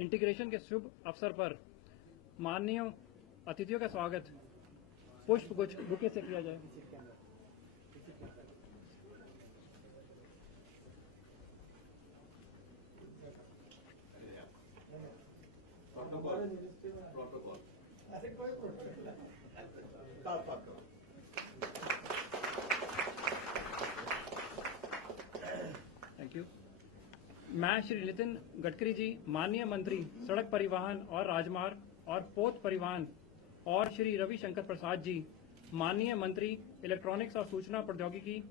Integration के शुभ अवसर पर माननीय अतिथियों का स्वागत पुष्प गुच्छ बुके से किया जाए। Thank you. मैं श्री नितिन गडकरी जी, माननीय मंत्री सड़क परिवहन और राजमार्ग और पोत परिवहन, और श्री रविशंकर प्रसाद जी, माननीय मंत्री इलेक्ट्रॉनिक्स और सूचना प्रौद्योगिकी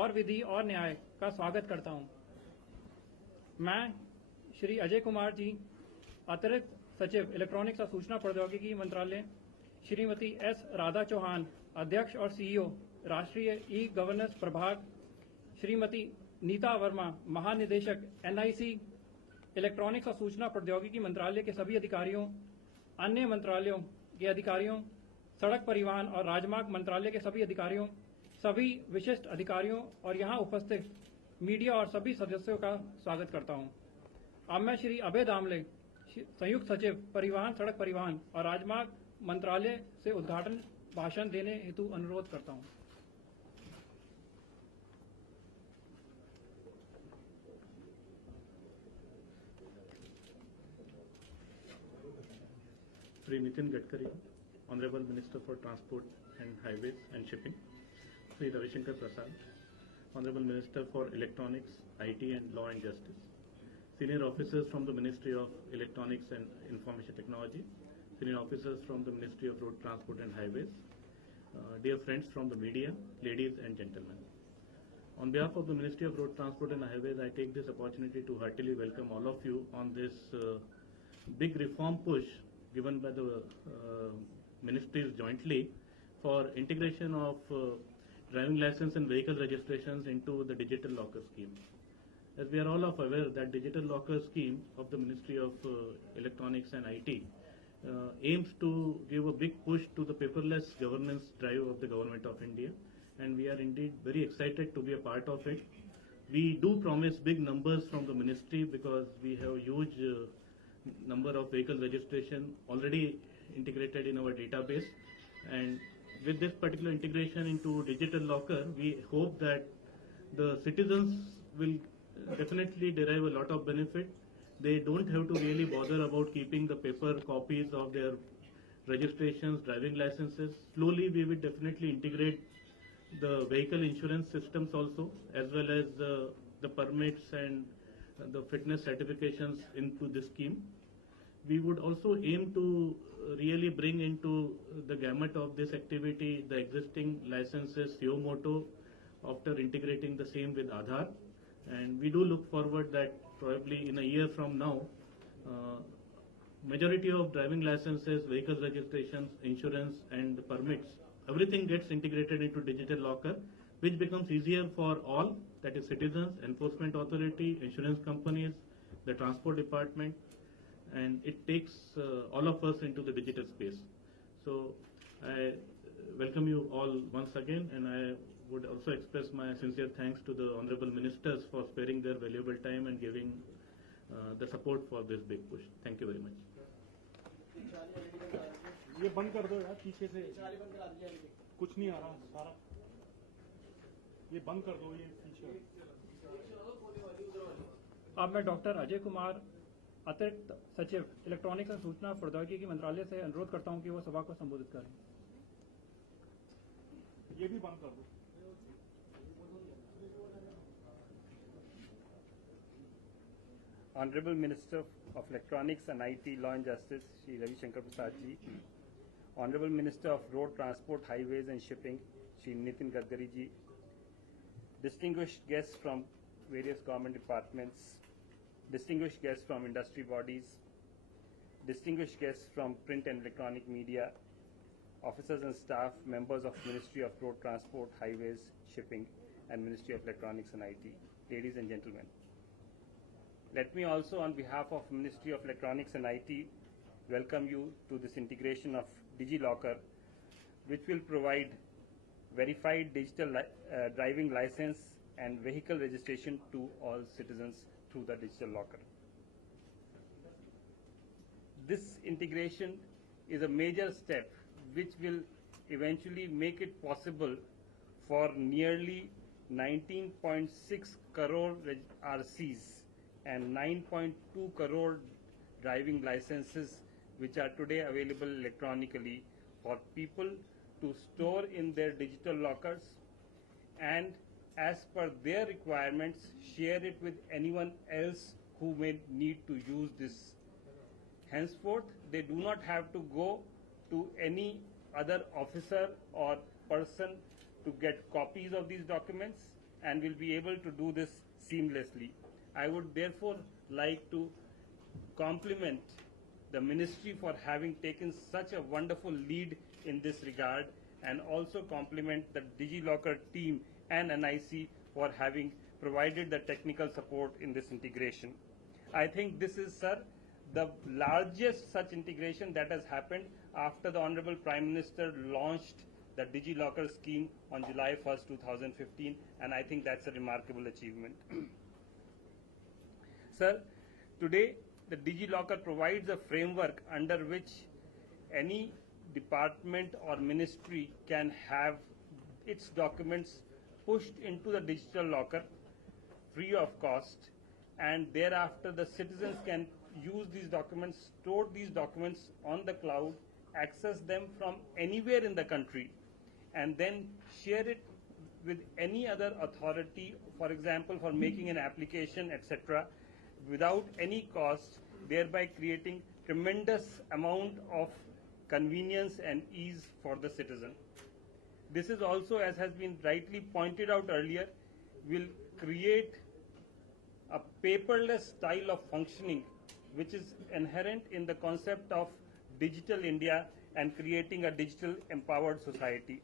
और विधि और न्याय का स्वागत करता हूं। मैं श्री अजय कुमार जी, अतिरिक्त सचिव इलेक्ट्रॉनिक्स और सूचना प्रौद्योगिकी मंत्रालय, श्रीमती एस राधा चौहान, अध्यक्ष और सीईओ राष्ट्रीय ई गवर्नेंस प्रभाग, श्रीमती नीता वर्मा, महानिदेशक एनआईसी, इलेक्ट्रॉनिक्स और सूचना प्रौद्योगिकी मंत्रालय के सभी अधिकारियों, अन्य मंत्रालयों के अधिकारियों, सड़क परिवहन और राजमार्ग मंत्रालय के सभी अधिकारियों, सभी विशिष्ट अधिकारियों और यहां उपस्थित मीडिया और सभी सदस्यों का स्वागत करता हूं। अब मैं श्री अभय दामले, संयुक्त सचिव परिवहन, सड़क परिवहन और राजमार्ग मंत्रालय से उद्घाटन भाषण देने हेतु अनुरोध करता हूं। Shri Nitin Gadkari, Honorable Minister for Transport and Highways and Shipping. Shri Ravishankar Prasad, Honorable Minister for Electronics, IT and Law and Justice. Senior officers from the Ministry of Electronics and Information Technology. Senior officers from the Ministry of Road Transport and Highways. Dear friends from the media, ladies and gentlemen. On behalf of the Ministry of Road Transport and Highways, I take this opportunity to heartily welcome all of you on this big reform push given by the ministries jointly for integration of driving license and vehicle registrations into the digital locker scheme. As we are all aware that digital locker scheme of the Ministry of Electronics and IT aims to give a big push to the paperless governance drive of the Government of India, and we are indeed very excited to be a part of it. We do promise big numbers from the ministry because we have huge number of vehicle registration already integrated in our database, and with this particular integration into digital locker, we hope that the citizens will definitely derive a lot of benefit. They don't have to really bother about keeping the paper copies of their registrations, driving licenses. Slowly we will definitely integrate the vehicle insurance systems also, as well as the permits and the fitness certifications into this scheme. We would also aim to really bring into the gamut of this activity the existing licenses suo moto after integrating the same with Aadhaar. And we do look forward that probably in a year from now, majority of driving licenses, vehicle registrations, insurance and permits, everything gets integrated into digital locker, which becomes easier for all, that is citizens, enforcement authority, insurance companies, the transport department, and it takes all of us into the digital space. So I welcome you all once again, and I would also express my sincere thanks to the honorable ministers for sparing their valuable time and giving the support for this big push. Thank you very much. ये बंद कर दो यार, पीछे से कुछ नहीं आ रहा सारा, ये बंद कर दो, ये पीछे। अब मैं डॉक्टर अजय कुमार, अतिरिक्त सचिव इलेक्ट्रॉनिक्स और सूचना प्रौद्योगिकी मंत्रालय से अनुरोध करता हूं कि वो सभा को संबोधित करें। ये भी बंद कर दो। Honorable Minister of Electronics and IT, Law and Justice, Shri Ravishankar Prasad ji. Honorable Minister of Road Transport, Highways and Shipping, Shri Nitin Gadkari ji. Distinguished guests from various government departments, distinguished guests from industry bodies, distinguished guests from print and electronic media, officers and staff, members of Ministry of Road Transport, Highways, Shipping, and Ministry of Electronics and IT, ladies and gentlemen. Let me also, on behalf of Ministry of Electronics and IT, welcome you to this integration of DigiLocker, which will provide verified digital driving license and vehicle registration to all citizens through the digital locker. this integration is a major step which will eventually make it possible for nearly 19.6 crore RCs and 9.2 crore driving licenses which are today available electronically for people to store in their digital lockers and as per their requirements share it with anyone else who may need to use this. Henceforth, they do not have to go to any other officer or person to get copies of these documents and will be able to do this seamlessly. I would therefore like to compliment the ministry for having taken such a wonderful lead in this regard and also compliment the DigiLocker team and NIC for having provided the technical support in this integration. I think this is, sir, the largest such integration that has happened after the Honorable Prime Minister launched the DigiLocker scheme on July 1st, 2015, and I think that's a remarkable achievement. Sir, today the DigiLocker provides a framework under which any department or ministry can have its documents pushed into the digital locker free of cost, and thereafter the citizens can use these documents, store these documents on the cloud, access them from anywhere in the country, and then share it with any other authority, for example, for making an application, etc., without any cost, thereby creating tremendous amount of convenience and ease for the citizen. This is also, as has been rightly pointed out earlier, will create a paperless style of functioning which is inherent in the concept of digital India and creating a digital empowered society.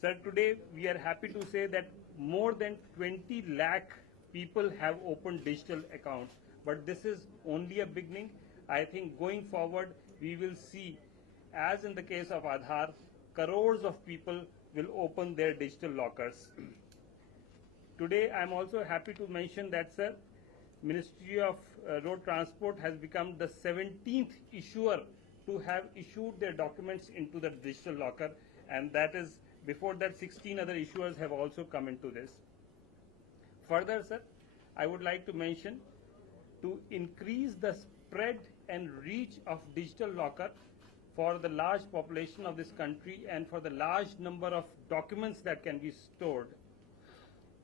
Sir, today we are happy to say that more than 20 lakh people have opened digital accounts, but this is only a beginning. I think going forward we will see, as in the case of Aadhaar, crores of people will open their digital lockers. Today I am also happy to mention that, sir, Ministry of Road Transport has become the 17th issuer to have issued their documents into the digital locker, and that is, before that 16 other issuers have also come into this. Further, sir, I would like to mention, to increase the spread and reach of digital locker for the large population of this country and for the large number of documents that can be stored,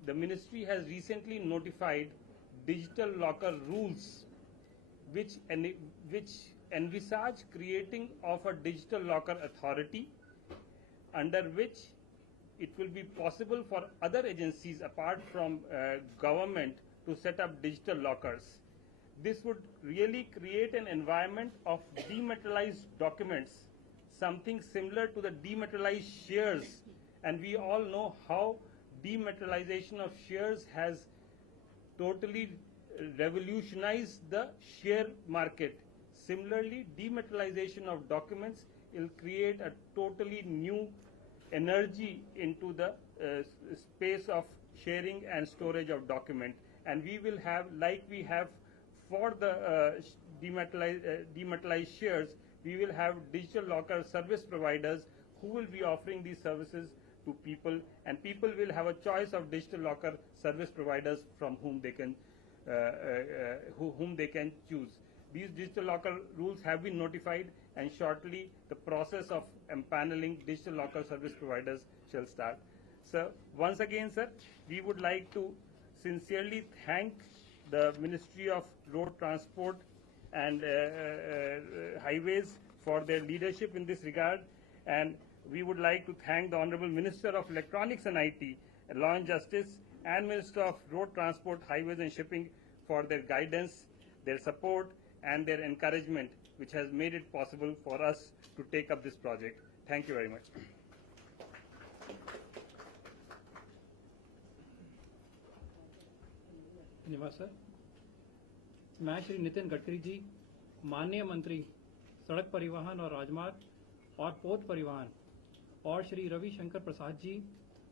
the ministry has recently notified digital locker rules which envisage creating of a digital locker authority under which it will be possible for other agencies apart from government to set up digital lockers. This would really create an environment of dematerialized documents, something similar to the dematerialized shares, and we all know how dematerialization of shares has totally revolutionized the share market. Similarly, dematerialization of documents will create a totally new energy into the space of sharing and storage of document, and we will have, like we have for the dematerialized shares, we will have digital locker service providers who will be offering these services to people, and people will have a choice of digital locker service providers from whom they can choose. These digital locker rules have been notified, and shortly the process of empaneling digital locker service providers shall start. So once again, sir, we would like to sincerely thank the Ministry of Road Transport and Highways for their leadership in this regard, and we would like to thank the Honorable Minister of Electronics and IT, Law and Justice, and Minister of Road Transport, Highways and Shipping for their guidance, their support, and their encouragement, which has made it possible for us to take up this project. Thank you very much. धन्यवाद sir. मैं श्री नितिन गडकरी जी, माननीय मंत्री सड़क परिवहन और राजमार्ग और पोत परिवहन, और श्री रविशंकर प्रसाद जी,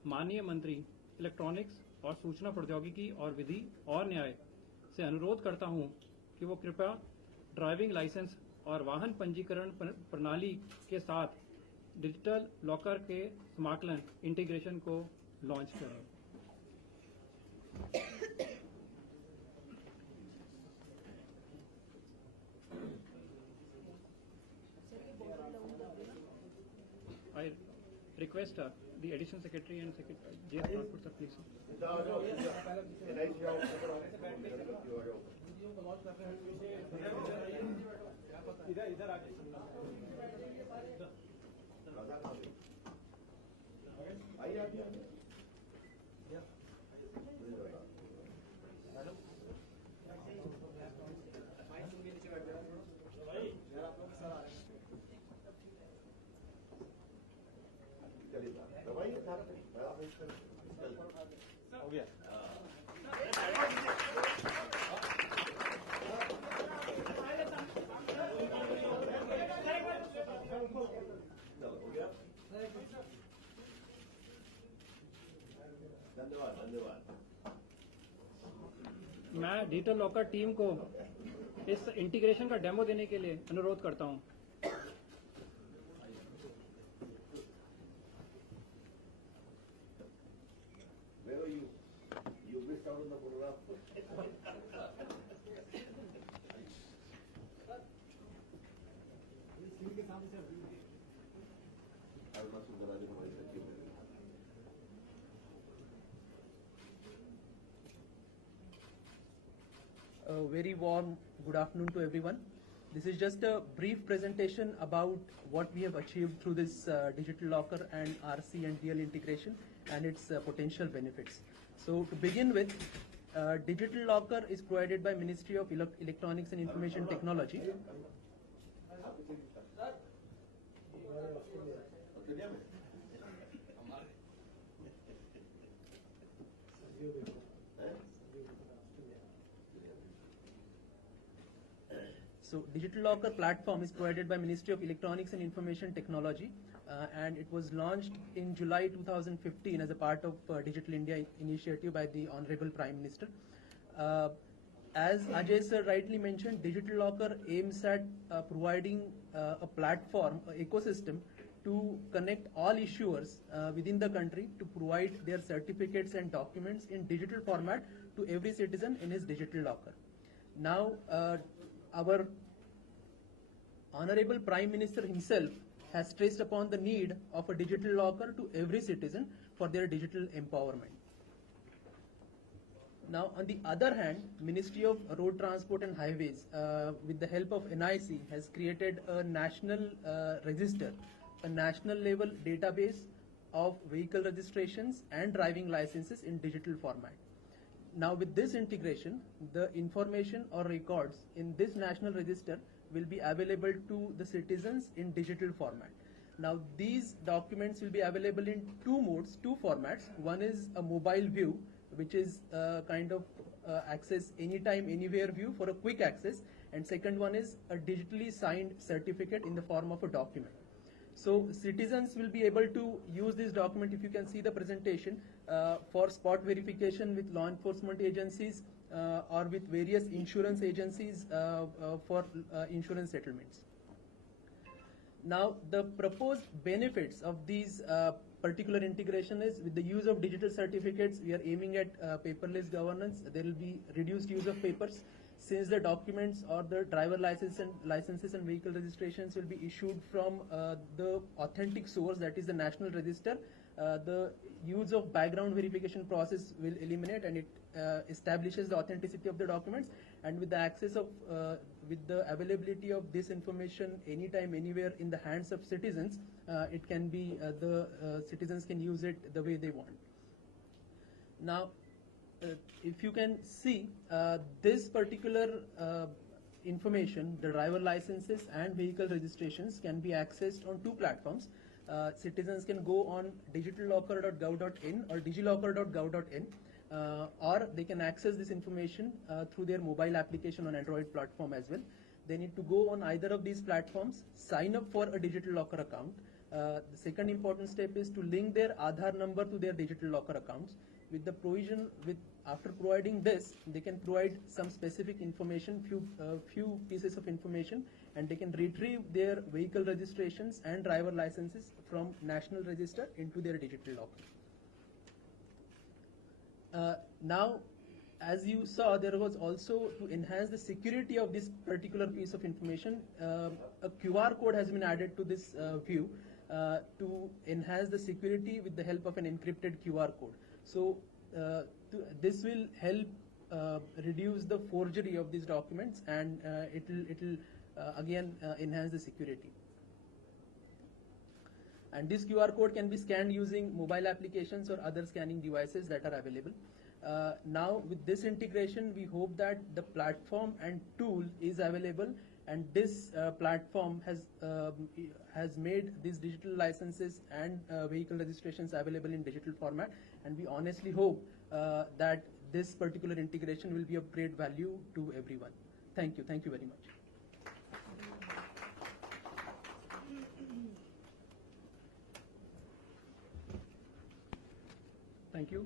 माननीय मंत्री इलेक्ट्रॉनिक्स और सूचना प्रौद्योगिकी और विधि और न्याय, से अनुरोध करता हूं कि वो कृपया ड्राइविंग लाइसेंस और वाहन पंजीकरण प्रणाली के साथ डिजिटल लॉकर के समाकलन इंटीग्रेशन को लॉन्च करें। I request the Additional Secretary and Secretary JS Transport sir, please. इधर आगे हो गया। मैं डिजिटल लॉकर टीम को इस इंटीग्रेशन का डेमो देने के लिए अनुरोध करता हूं। Where are you? You missed out on the photograph. Aruna Sundarani हमारी सचिव है। A very warm good afternoon to everyone. This is just a brief presentation about what we have achieved through this digital locker and RC and DL integration and its potential benefits. So to begin with, digital locker is provided by Ministry of Electronics and Information Technology. Australia में So digital locker platform is provided by Ministry of Electronics and Information Technology, and it was launched in July 2015 as a part of Digital India initiative by the Honorable Prime Minister. As Ajay sir rightly mentioned, digital locker aims at providing a platform, ecosystem to connect all issuers within the country to provide their certificates and documents in digital format to every citizen in his digital locker. Now, our Honorable Prime Minister himself has stressed upon the need of a digital locker to every citizen for their digital empowerment. Now, on the other hand, Ministry of Road Transport and Highways, with the help of NIC, has created a national register, a national level database of vehicle registrations and driving licenses in digital format. Now, with this integration, the information or records in this national register will be available to the citizens in digital format. Now, these documents will be available in two modes, two formats. One is a mobile view, which is kind of access anytime, anywhere view for a quick access. And second one is a digitally signed certificate in the form of a document. So citizens will be able to use this document, if you can see the presentation, for spot verification with law enforcement agencies or with various insurance agencies for insurance settlements. Now, the proposed benefits of these particular integration is, with the use of digital certificates, we are aiming at paperless governance. There will be reduced use of papers, since the documents or the driver licenses and vehicle registrations will be issued from the authentic source, that is the national register. The use of background verification process will eliminate, and it establishes the authenticity of the documents. And with the access of, with the availability of this information anytime, anywhere in the hands of citizens, it can be, the citizens can use it the way they want. Now, if you can see, this particular information, the driver licenses and vehicle registrations, can be accessed on two platforms. Citizens can go on digitallocker.gov.in or digilocker.gov.in, or they can access this information through their mobile application on Android platform as well. They need to go on either of these platforms, sign up for a digital locker account. The second important step is to link their Aadhaar number to their digital locker accounts. With the provision, with after providing this, they can provide some specific information, few pieces of information, and they can retrieve their vehicle registrations and driver licenses from National Register into their digital locker. Now, as you saw, there was also, to enhance the security of this particular piece of information, a QR code has been added to this view to enhance the security with the help of an encrypted QR code. So this will help reduce the forgery of these documents, and it will again enhance the security. And this QR code can be scanned using mobile applications or other scanning devices that are available. Now, with this integration, we hope that the platform and tool is available, and this platform has made these digital licenses and vehicle registrations available in digital format, and we honestly hope that this particular integration will be of great value to everyone. Thank you very much. Thank you.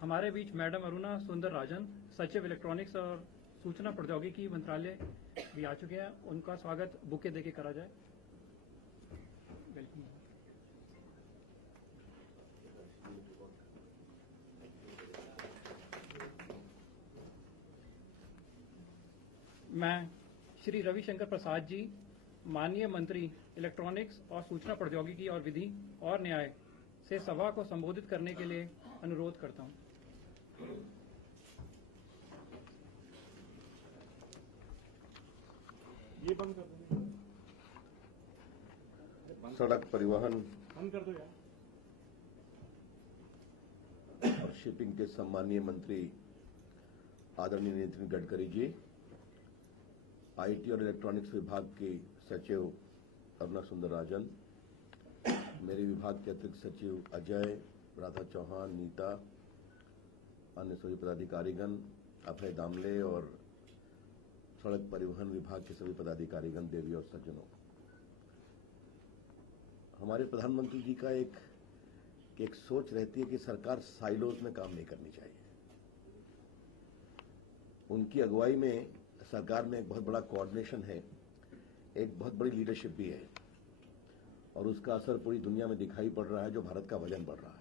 हमारे बीच madam Aruna सुंदर राजन, सचिव electronics और सूचना प्रौद्योगिकी मंत्रालय भी आ चुके हैं। उनका स्वागत बुके देके करा जाए। वेलकम। मैं श्री रविशंकर प्रसाद जी, माननीय मंत्री इलेक्ट्रॉनिक्स और सूचना प्रौद्योगिकी और विधि और न्याय से सभा को संबोधित करने के लिए अनुरोध करता हूं। ये बंद कर दो। सड़क परिवहन बंद कर दो यार। और शिपिंग के सम्मानीय मंत्री आदरणीय नितिन गडकरी जी, आईटी और इलेक्ट्रॉनिक्स विभाग की सचिव अरुणा सुंदर राजन, मेरे विभाग के अतिरिक्त सचिव अजय, राधा चौहान, नीता, अन्य सभी पदाधिकारीगण, अभय दामले और सड़क परिवहन विभाग के सभी पदाधिकारीगण, देवी और सज्जनों, हमारे प्रधानमंत्री जी का एक सोच रहती है कि सरकार साइलोज में काम नहीं करनी चाहिए। उनकी अगुवाई में सरकार में एक बहुत बड़ा कोऑर्डिनेशन है, एक बहुत बड़ी लीडरशिप भी है, और उसका असर पूरी दुनिया में दिखाई पड़ रहा है, जो भारत का वजन बढ़ रहा है।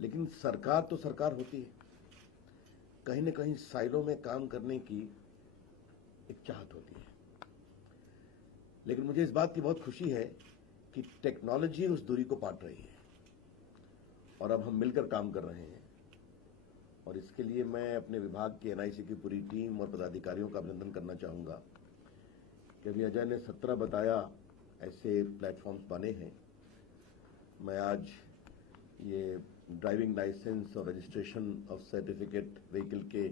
लेकिन सरकार तो सरकार होती है, कहीं न कहीं साइलो में काम करने की एक चाहत होती है। लेकिन मुझे इस बात की बहुत खुशी है कि टेक्नोलॉजी उस दूरी को पाट रही है और अब हम मिलकर काम कर रहे हैं, और इसके लिए मैं अपने विभाग के एनआईसी की पूरी टीम और पदाधिकारियों का अभिनंदन करना चाहूंगा कि अभी अजय ने 17 बताया ऐसे प्लेटफॉर्म्स बने हैं। मैं आज ये ड्राइविंग लाइसेंस और रजिस्ट्रेशन ऑफ सर्टिफिकेट व्हीकल के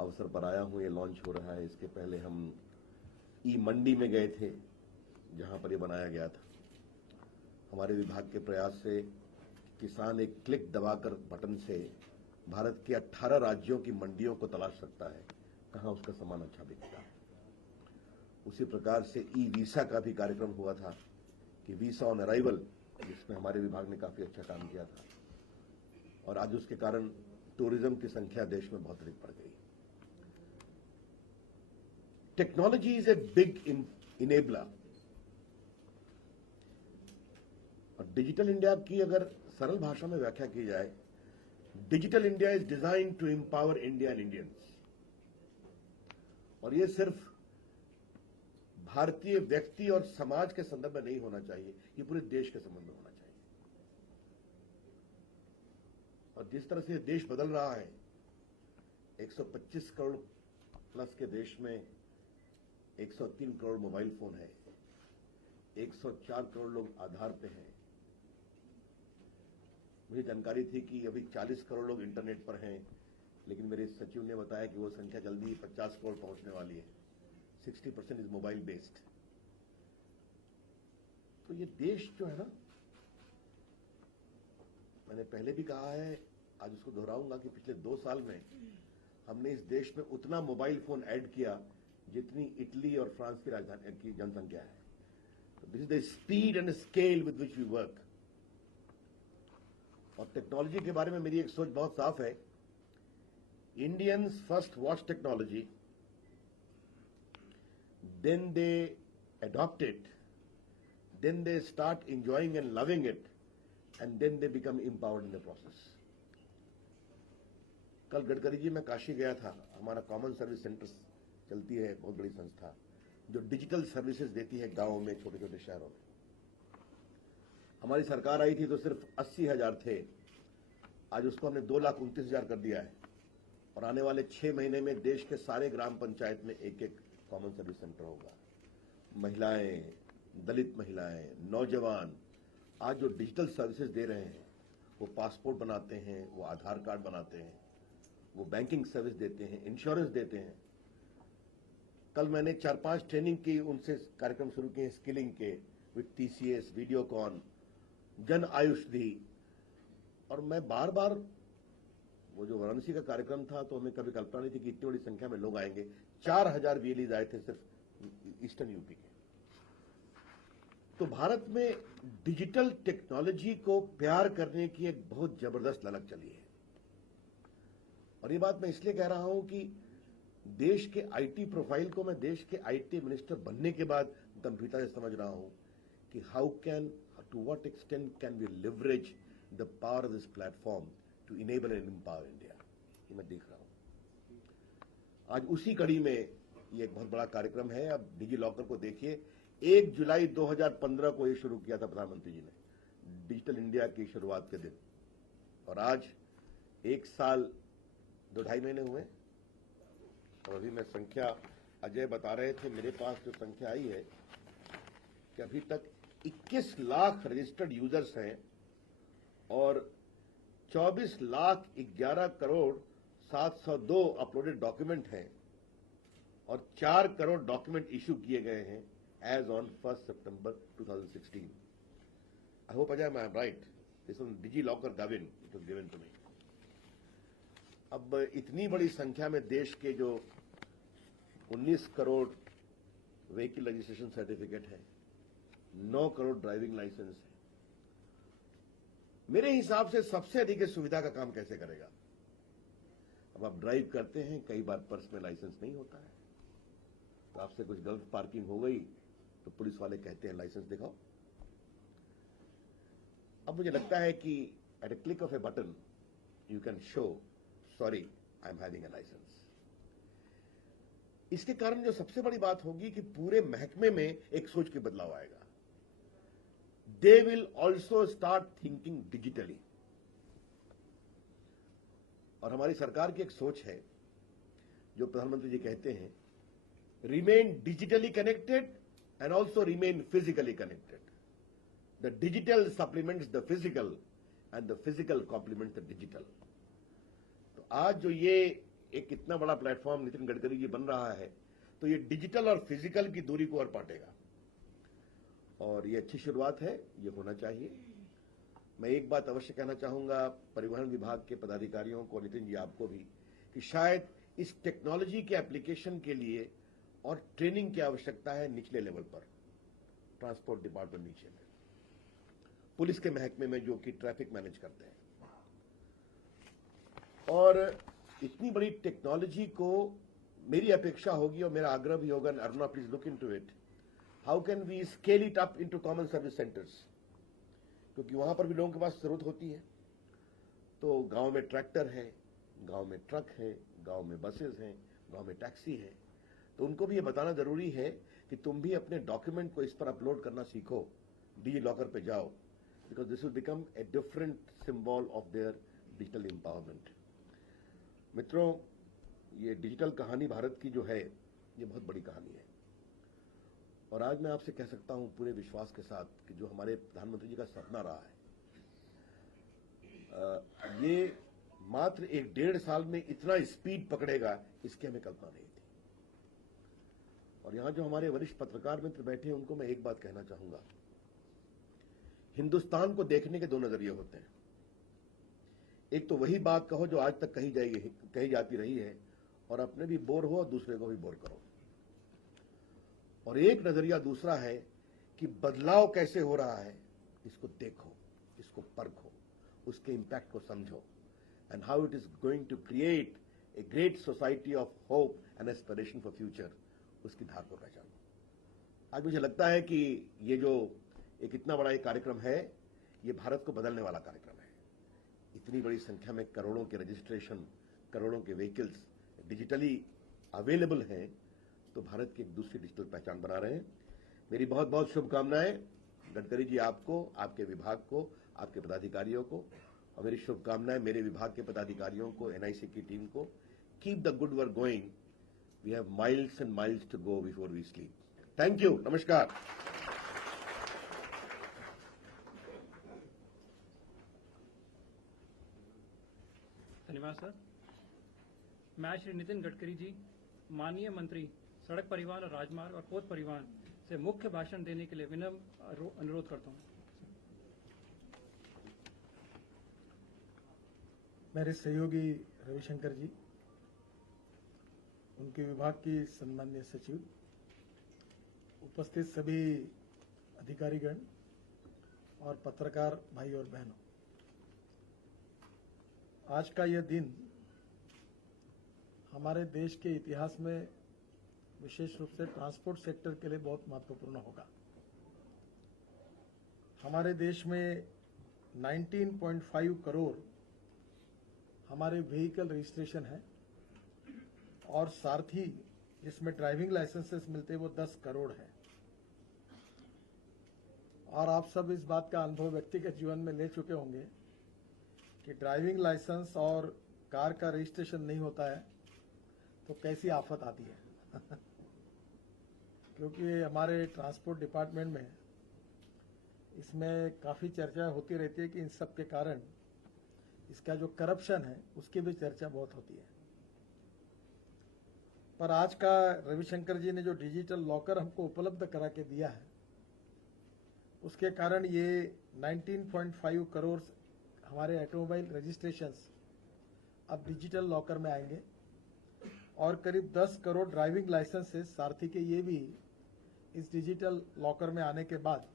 अवसर पर आया हूं। ये लॉन्च हो रहा है। इसके पहले हम ई मंडी में गए थे, जहां पर ये बनाया गया था। हमारे विभाग के प्रयास से किसान एक क्लिक दबाकर बटन से भारत के 18 राज्यों की मंडियों को तलाश सकता है कहां उसका सामान अच्छा बिकता है। उसी प्रकार से ई वीसा का भी कार्यक्रम हुआ था कि वीसा ऑन अराइवल, जिसमें हमारे विभाग ने काफी अच्छा काम किया था, और आज उसके कारण टूरिज्म की संख्या देश में बहुत अधिक बढ़ गई। Technology is a big enabler, और डिजिटल इंडिया की अगर सरल भाषा में व्याख्या की जाए, digital India is design to empower India and Indians. और ये सिर्फ भारतीय व्यक्ति और समाज के संदर्भ में नहीं होना चाहिए, ये पूरे देश के संबंध में होना चाहिए। और जिस तरह से देश बदल रहा है, 125 करोड़ प्लस के देश में 103 करोड़ मोबाइल फोन है, 104 करोड़ लोग आधार पे हैं। मुझे जानकारी थी कि अभी 40 करोड़ लोग इंटरनेट पर हैं, लेकिन मेरे सचिव ने बताया कि वो संख्या जल्दी 50 करोड़ पहुंचने वाली है। 60% इज मोबाइल बेस्ड। तो ये देश जो है ना, मैंने पहले भी कहा है, आज उसको दोहराऊंगा कि पिछले 2 साल में हमने इस देश में उतना मोबाइल फोन ऐड किया जितनी इटली और फ्रांस की राजधानी की जनसंख्या है। This is the speed and scale with which we work. और टेक्नोलॉजी के बारे में मेरी एक सोच बहुत साफ है। Indians first watch technology, then they adopt it, then they start enjoying and loving it, and then they become empowered in the process. कल गडकरी जी मैं काशी गया था। हमारा कॉमन सर्विस सेंटर चलती है, बहुत बड़ी संस्था जो डिजिटल सर्विसेज देती है गांवों में, छोटे छोटे शहरों में। हमारी सरकार आई थी तो सिर्फ 80,000 थे, आज उसको हमने 2,29,000 कर दिया है और आने वाले 6 महीने में देश के सारे ग्राम पंचायत में एक एक कॉमन सर्विस सेंटर होगा। महिलाएं, दलित महिलाएं, नौजवान आज जो डिजिटल सर्विसेज दे रहे हैं, वो पासपोर्ट बनाते हैं, वो आधार कार्ड बनाते हैं, वो बैंकिंग सर्विस देते हैं, इंश्योरेंस देते हैं। कल मैंने 4-5 ट्रेनिंग की, उनसे कार्यक्रम शुरू किए स्किलिंग के, विद टीसीएस, वीडियोकॉन, जन आयुष्धि। और मैं बार बार, वो जो वाराणसी का कार्यक्रम था तो हमें कभी कल्पना नहीं थी कि इतनी बड़ी संख्या में लोग आएंगे। 4,000 वीएलईज आए थे सिर्फ ईस्टर्न यूपी के। तो भारत में डिजिटल टेक्नोलॉजी को प्यार करने की एक बहुत जबरदस्त ललक चली है। और ये बात मैं इसलिए कह रहा हूं कि देश के आईटी प्रोफाइल को मैं देश के आईटी मिनिस्टर बनने के बाद गंभीरता से समझ रहा हूं कि to what extent can we leverage the power of this platform to enable and empower India. ये मैं देख रहा हूं। आज उसी कड़ी में ये एक बहुत बड़ा कार्यक्रम है। अब डिजी लॉकर को देखिए, 1 जुलाई 2015 को ये शुरू किया था प्रधानमंत्री जी ने, डिजिटल इंडिया की शुरुआत के दिन, और आज 1 साल 2-2.5 महीने हुए। और अभी मैं संख्या, अजय बता रहे थे, मेरे पास जो संख्या आई है कि अभी तक 21 लाख रजिस्टर्ड यूजर्स हैं और 24,11,702 अपलोडेड डॉक्यूमेंट हैं और 4 करोड़ डॉक्यूमेंट इश्यू किए गए हैं एज ऑन 1 सितंबर 2016। I hope Ajay I am right, this on DigiLocker given, it was given to me. अब इतनी बड़ी संख्या में देश के जो 19 करोड़ व्हीकल रजिस्ट्रेशन सर्टिफिकेट है, 9 करोड़ ड्राइविंग लाइसेंस है, मेरे हिसाब से सबसे अधिक सुविधा का काम कैसे करेगा। अब आप ड्राइव करते हैं, कई बार पर्स में लाइसेंस नहीं होता है, तो आपसे कुछ गलत पार्किंग हो गई तो पुलिस वाले कहते हैं लाइसेंस दिखाओ। अब मुझे लगता है कि at a click of a button you can show sorry I am having a licence. इसके कारण जो सबसे बड़ी बात होगी कि पूरे महकमे में एक सोच के बदलाव आएगा। They will also start thinking digitally. और हमारी सरकार की एक सोच है जो प्रधानमंत्री जी कहते हैं, remain digitally connected and also remain physically connected. The digital supplements the physical and the physical complements the digital. तो आज जो ये एक इतना बड़ा प्लेटफॉर्म नितिन गडकरी जी बन रहा है, तो ये डिजिटल और फिजिकल की दूरी को और पाटेगा और ये अच्छी शुरुआत है, ये होना चाहिए। मैं एक बात अवश्य कहना चाहूंगा परिवहन विभाग के पदाधिकारियों को, नितिन जी आपको भी, कि शायद इस टेक्नोलॉजी के एप्लीकेशन के लिए और ट्रेनिंग की आवश्यकता है निचले लेवल पर, ट्रांसपोर्ट डिपार्टमेंट नीचे में, पुलिस के महकमे में जो कि ट्रैफिक मैनेज करते हैं। और इतनी बड़ी टेक्नोलॉजी को मेरी अपेक्षा होगी और मेरा आग्रह भी होगा, Aruna please look into it, how can we scale it up into common service centres, क्योंकि वहां पर भी लोगों के पास जरूरत होती है। तो गांव में ट्रैक्टर है, गांव में ट्रक है, गांव में बसेस हैं, गांव में टैक्सी है, तो उनको भी ये बताना जरूरी है कि तुम भी अपने डॉक्यूमेंट को इस पर अपलोड करना सीखो, डिजी लॉकर पे जाओ, because this will become a different symbol of their digital empowerment. मित्रों, ये डिजिटल कहानी भारत की जो है, ये बहुत बड़ी कहानी है और आज मैं आपसे कह सकता हूं पूरे विश्वास के साथ कि जो हमारे प्रधानमंत्री जी का सपना रहा है, ये मात्र 1-1.5 साल में इतना स्पीड पकड़ेगा, इसकी हमें कल्पना नहीं थी। और यहां जो हमारे वरिष्ठ पत्रकार मित्र बैठे हैं, उनको मैं एक बात कहना चाहूंगा, हिंदुस्तान को देखने के 2 नजरिए होते हैं। एक तो वही बात कहो जो आज तक कही जाती रही है और अपने भी बोर हो और दूसरे को भी बोर करो, और एक नजरिया दूसरा है कि बदलाव कैसे हो रहा है, इसको देखो, इसको परखो, उसके इम्पैक्ट को समझो and how it is going to create a great society of hope and aspiration for future, उसकी धार को पहचानो। आज मुझे लगता है कि ये जो एक इतना बड़ा एक कार्यक्रम है, ये भारत को बदलने वाला कार्यक्रम है। इतनी बड़ी संख्या में करोड़ों के रजिस्ट्रेशन, करोड़ों के व्हीकल्स डिजिटली अवेलेबल हैं, तो भारत की एक दूसरी डिजिटल पहचान बना रहे हैं। मेरी बहुत बहुत शुभकामनाएं गडकरी जी आपको, आपके विभाग को, आपके पदाधिकारियों को, और मेरी शुभकामनाएं मेरे विभाग के पदाधिकारियों को, एनआईसी की टीम को। Keep the good work going, we have miles and miles to go before we sleep. Thank you, नमस्कार। धन्यवाद सर। मैं श्री नितिन गडकरी जी, माननीय मंत्री सड़क परिवहन और राजमार्ग और पोत परिवहन से मुख्य भाषण देने के लिए विनम्र अनुरोध करता हूँ। मेरे सहयोगी रविशंकर जी, उनके विभाग की सम्मान्य सचिव, उपस्थित सभी अधिकारीगण और पत्रकार भाई और बहनों, आज का यह दिन हमारे देश के इतिहास में विशेष रूप से ट्रांसपोर्ट सेक्टर के लिए बहुत महत्वपूर्ण होगा। हमारे देश में 19.5 करोड़ हमारे व्हीकल रजिस्ट्रेशन है और सारथी जिसमें ड्राइविंग लाइसेंसेस मिलते हैं वो 10 करोड़ है। और आप सब इस बात का अनुभव व्यक्तिगत जीवन में ले चुके होंगे कि ड्राइविंग लाइसेंस और कार का रजिस्ट्रेशन नहीं होता है तो कैसी आफत आती है क्योंकि हमारे ट्रांसपोर्ट डिपार्टमेंट में इसमें काफ़ी चर्चा होती रहती है कि इन सब के कारण इसका जो करप्शन है उसकी भी चर्चा बहुत होती है। पर आज का रविशंकर जी ने जो डिजिटल लॉकर हमको उपलब्ध करा के दिया है, उसके कारण ये 19.5 करोड़ हमारे ऑटोमोबाइल रजिस्ट्रेशंस अब डिजिटल लॉकर में आएंगे और करीब 10 करोड़ ड्राइविंग लाइसेंसेस सारथी के ये भी इस डिजिटल लॉकर में आने के बाद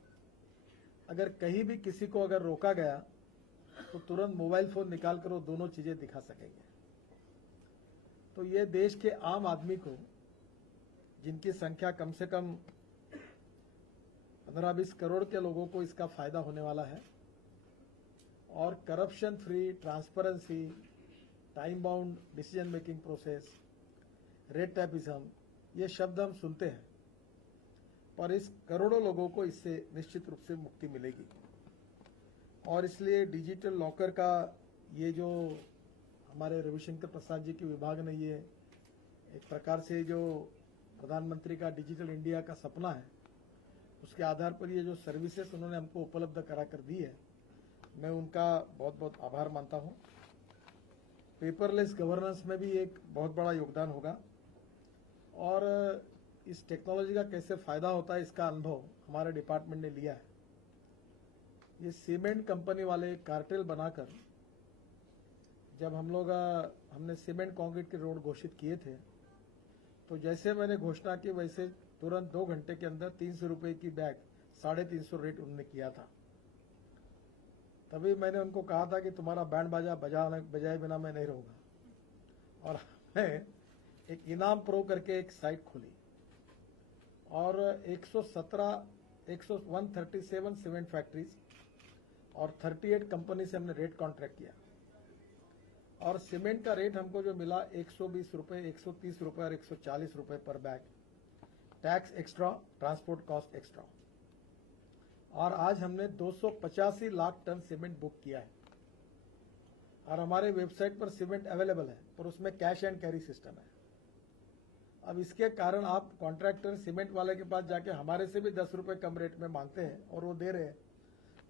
अगर कहीं भी किसी को अगर रोका गया तो तुरंत मोबाइल फोन निकाल कर वो दोनों चीजें दिखा सकेंगे। तो ये देश के आम आदमी को, जिनकी संख्या कम से कम 15-20 करोड़ के लोगों को इसका फायदा होने वाला है। और corruption free, transparency, time bound decision making process, red tapism, ये शब्द हम सुनते हैं, पर इस करोड़ों लोगों को इससे निश्चित रूप से मुक्ति मिलेगी। और इसलिए डिजिटल लॉकर का ये जो हमारे रविशंकर प्रसाद जी के विभाग ने ये एक प्रकार से जो प्रधानमंत्री का डिजिटल इंडिया का सपना है, उसके आधार पर ये जो सर्विसेज उन्होंने हमको उपलब्ध करा कर दी है, मैं उनका बहुत बहुत आभार मानता हूँ। पेपरलेस गवर्नेंस में भी एक बहुत बड़ा योगदान होगा और इस टेक्नोलॉजी का कैसे फायदा होता है इसका अनुभव हमारे डिपार्टमेंट ने लिया है। ये सीमेंट कंपनी वाले कार्टेल बनाकर जब हमने सीमेंट कंक्रीट के रोड घोषित किए थे, तो जैसे मैंने घोषणा की वैसे तुरंत 2 घंटे के अंदर 300 रुपए की बैग 350 रेट उन्होंने किया था। तभी मैंने उनको कहा था कि तुम्हारा बैंड बाजा बजाए बिना मैं नहीं रहूंगा। और मैं एक इनाम प्रो करके एक साइट खोली और 137 सीमेंट फैक्ट्रीज और 38 कंपनी से हमने रेट कॉन्ट्रैक्ट किया और सीमेंट का रेट हमको जो मिला 120 रुपए, 130 रुपए और 140 रुपए पर bag, tax extra, transport cost extra. और आज हमने 285 लाख टन सीमेंट बुक किया है और हमारे वेबसाइट पर सीमेंट अवेलेबल है, पर उसमें कैश एंड कैरी सिस्टम है। अब इसके कारण आप कॉन्ट्रैक्टर सीमेंट वाले के पास जाके हमारे से भी 10 रुपए कम रेट में मांगते हैं और वो दे रहे हैं।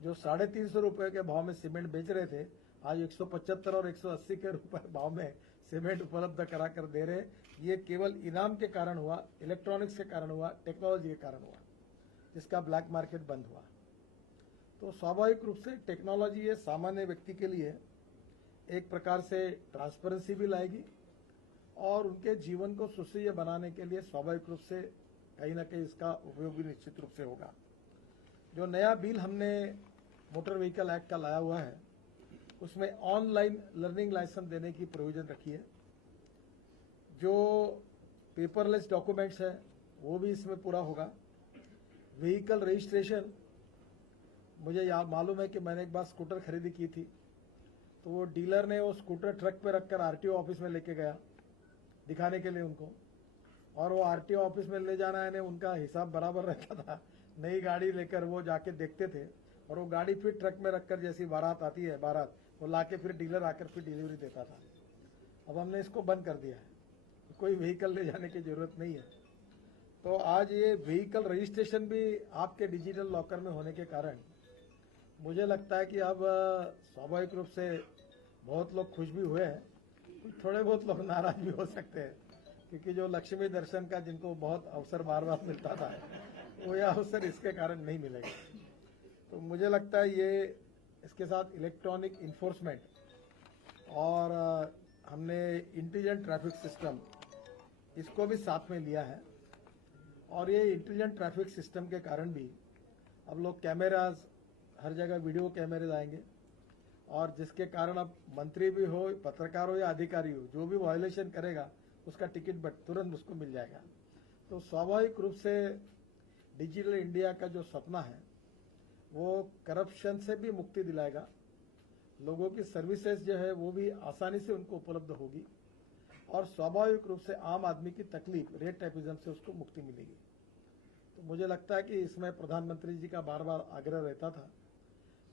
जो 350 रुपए के भाव में सीमेंट बेच रहे थे, आज 175 और 180 के रुपए भाव में सीमेंट उपलब्ध करा कर दे रहे। ये केवल इनाम के कारण हुआ, इलेक्ट्रॉनिक्स के कारण हुआ, टेक्नोलॉजी के कारण हुआ, जिसका ब्लैक मार्केट बंद हुआ। तो स्वाभाविक रूप से टेक्नोलॉजी ये सामान्य व्यक्ति के लिए एक प्रकार से ट्रांसपेरेंसी भी लाएगी और उनके जीवन को सुसह्य बनाने के लिए स्वाभाविक रूप से कहीं ना कहीं इसका उपयोग भी निश्चित रूप से होगा। जो नया बिल हमने मोटर व्हीकल एक्ट का लाया हुआ है, उसमें ऑनलाइन लर्निंग लाइसेंस देने की प्रोविजन रखी है। जो पेपरलेस डॉक्यूमेंट्स है वो भी इसमें पूरा होगा। व्हीकल रजिस्ट्रेशन, मुझे मालूम है कि मैंने एक बार स्कूटर खरीदी की थी, तो वो डीलर ने वो स्कूटर ट्रक पे रखकर आरटीओ ऑफिस में लेके गया दिखाने के लिए उनको, और वो आरटीओ ऑफिस में ले जाना है, उनका हिसाब बराबर रहता था। नई गाड़ी लेकर वो जाके देखते थे और वो गाड़ी फिर ट्रक में रखकर, जैसी बारात आती है बारात, वो लाके फिर डीलर आकर फिर डिलीवरी देता था। अब हमने इसको बंद कर दिया है, कोई व्हीकल ले जाने की जरूरत नहीं है। तो आज ये व्हीकल रजिस्ट्रेशन भी आपके डिजिटल लॉकर में होने के कारण मुझे लगता है कि अब स्वाभाविक रूप से बहुत लोग खुश भी हुए हैं, थोड़े बहुत लोग नाराज भी हो सकते हैं, क्योंकि जो लक्ष्मी दर्शन का जिनको बहुत अवसर बार बार मिलता था, वो यह अवसर इसके कारण नहीं मिलेगा। तो मुझे लगता है ये इसके साथ इलेक्ट्रॉनिक इन्फोर्समेंट और हमने इंटेलिजेंट ट्रैफिक सिस्टम, इसको भी साथ में लिया है। और ये इंटेलिजेंट ट्रैफिक सिस्टम के कारण भी अब लोग कैमराज, हर जगह वीडियो कैमरे आएंगे, और जिसके कारण अब मंत्री भी हो, पत्रकार हो या अधिकारी हो, जो भी वायलेशन करेगा उसका टिकट तुरंत उसको मिल जाएगा। तो स्वाभाविक रूप से डिजिटल इंडिया का जो सपना है वो करप्शन से भी मुक्ति दिलाएगा। लोगों की सर्विसेज जो है वो भी आसानी से उनको उपलब्ध होगी, और स्वाभाविक रूप से आम आदमी की तकलीफ, रेट टैपिज्म से उसको मुक्ति मिलेगी। तो मुझे लगता है कि इसमें प्रधानमंत्री जी का बार बार आग्रह रहता था।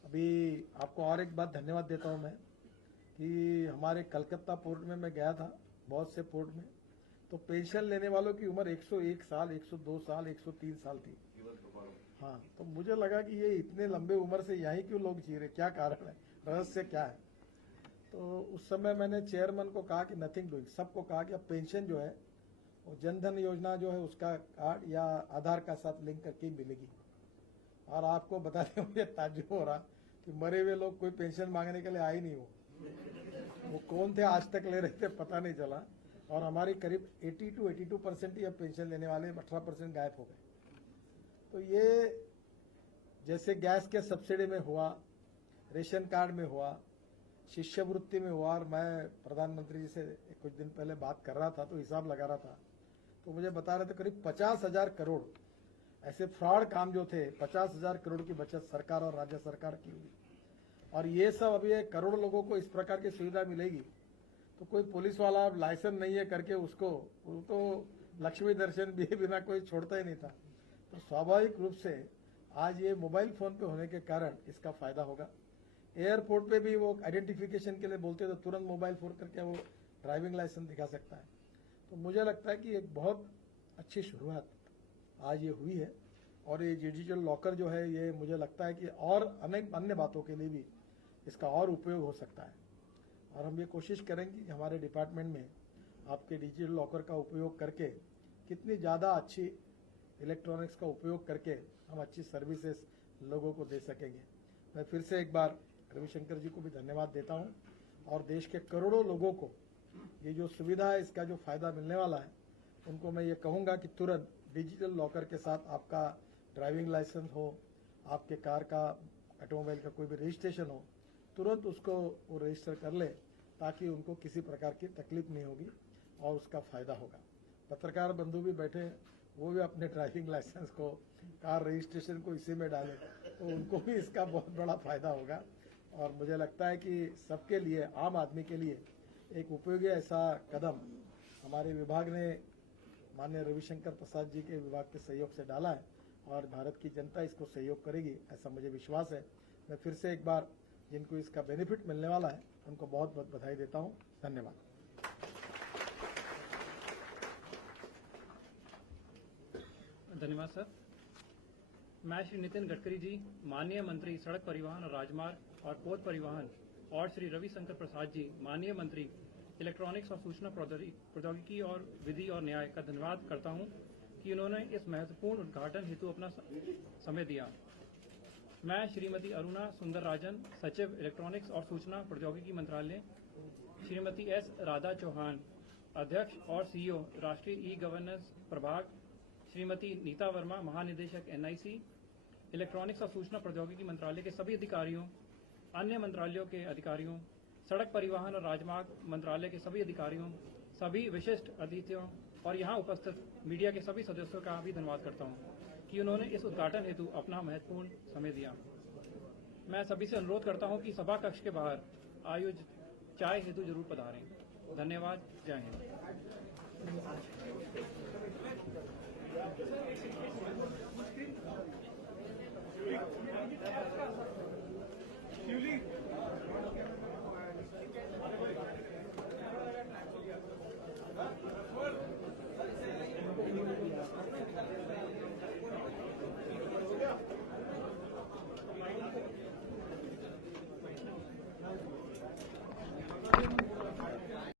अभी आपको और एक बात धन्यवाद देता हूं मैं, कि हमारे कलकत्ता पोर्ट में मैं गया था, बहुत से पोर्ट में, तो पेंशन लेने वालों की उम्र 101 साल, 102 साल, 103 साल थी। हाँ, तो मुझे लगा कि ये इतने लंबे उम्र से यहीं क्यों लोग जी रहे, क्या कारण है, रहस्य क्या है। तो उस समय मैंने चेयरमैन को कहा कि नथिंग डूइंग, सबको कहा कि अब पेंशन जो है वो जनधन योजना जो है उसका कार्ड या आधार का साथ लिंक करके मिलेगी। और आपको बताते मुझे ताज्जुब हो रहा कि मरे हुए लोग कोई पेंशन मांगने के लिए आए नहीं, वो कौन थे, आज तक ले रहे थे पता नहीं चला। और हमारी करीब 82% ही अब पेंशन लेने वाले, 18% गायब हो गए। तो ये जैसे गैस के सब्सिडी में हुआ, रेशन कार्ड में हुआ, शिष्यवृत्ति में हुआ, और मैं प्रधानमंत्री जी से कुछ दिन पहले बात कर रहा था तो हिसाब लगा रहा था, तो मुझे बता रहे थे करीब 50,000 करोड़ ऐसे फ्रॉड काम जो थे, 50,000 करोड़ की बचत सरकार और राज्य सरकार की हुई। और ये सब अभी करोड़ लोगों को इस प्रकार की सुविधा मिलेगी, तो कोई पुलिस वाला लाइसेंस नहीं है करके उसको, वो तो लक्ष्मी दर्शन भी बिना कोई छोड़ता ही नहीं था। तो स्वाभाविक रूप से आज ये मोबाइल फोन पे होने के कारण इसका फायदा होगा। एयरपोर्ट पे भी वो आइडेंटिफिकेशन के लिए बोलते तो तुरंत मोबाइल फोन करके वो ड्राइविंग लाइसेंस दिखा सकता है। तो मुझे लगता है कि एक बहुत अच्छी शुरुआत आज ये हुई है, और ये डिजिटल लॉकर जो है ये मुझे लगता है कि और अनेक अन्य बातों के लिए भी इसका और उपयोग हो सकता है। और हम ये कोशिश करेंगे कि हमारे डिपार्टमेंट में आपके डिजिटल लॉकर का उपयोग करके कितनी ज़्यादा अच्छी इलेक्ट्रॉनिक्स का उपयोग करके हम अच्छी सर्विसेज लोगों को दे सकेंगे। मैं फिर से एक बार रविशंकर जी को भी धन्यवाद देता हूं, और देश के करोड़ों लोगों को ये जो सुविधा है, इसका जो फायदा मिलने वाला है, उनको मैं ये कहूँगा कि तुरंत डिजिटल लॉकर के साथ आपका ड्राइविंग लाइसेंस हो, आपके कार का, ऑटोमोबाइल का कोई भी रजिस्ट्रेशन हो, तुरंत उसको वो रजिस्टर कर ले, ताकि उनको किसी प्रकार की तकलीफ नहीं होगी और उसका फायदा होगा। पत्रकार बंधु भी बैठे हैं, वो भी अपने ड्राइविंग लाइसेंस को, कार रजिस्ट्रेशन को इसी में डालें, तो उनको भी इसका बहुत बड़ा फायदा होगा। और मुझे लगता है कि सबके लिए, आम आदमी के लिए एक उपयोगी ऐसा कदम हमारे विभाग ने माननीय रविशंकर प्रसाद जी के विभाग के सहयोग से डाला है, और भारत की जनता इसको सहयोग करेगी, ऐसा मुझे विश्वास है। मैं फिर से एक बार जिनको इसका बेनिफिट मिलने वाला है उनको बहुत बहुत बधाई देता हूं। धन्यवाद। धन्यवाद सर। मैं श्री नितिन गडकरी जी, माननीय मंत्री सड़क परिवहन और राजमार्ग और पोत परिवहन, और श्री रविशंकर प्रसाद जी, माननीय मंत्री इलेक्ट्रॉनिक्स और सूचना प्रौद्योगिकी और विधि और न्याय का धन्यवाद करता हूं कि उन्होंने इस महत्वपूर्ण उद्घाटन हेतु अपना समय दिया। मैं श्रीमती अरुणा सुंदरराजन, सचिव इलेक्ट्रॉनिक्स और सूचना प्रौद्योगिकी मंत्रालय, श्रीमती एस राधा चौहान, अध्यक्ष और सीईओ राष्ट्रीय ई गवर्नेंस प्रभाग, श्रीमती नीता वर्मा, महानिदेशक NIC, इलेक्ट्रॉनिक्स और सूचना प्रौद्योगिकी मंत्रालय के सभी अधिकारियों, अन्य मंत्रालयों के अधिकारियों, सड़क परिवहन और राजमार्ग मंत्रालय के सभी अधिकारियों, सभी विशिष्ट अतिथियों और यहाँ उपस्थित मीडिया के सभी सदस्यों का भी धन्यवाद करता हूँ कि उन्होंने इस उद्घाटन हेतु अपना महत्वपूर्ण समय दिया। मैं सभी से अनुरोध करता हूँ कि सभा कक्ष के बाहर आयोजित चाय हेतु जरूर पधारें। धन्यवाद। जय हिंद।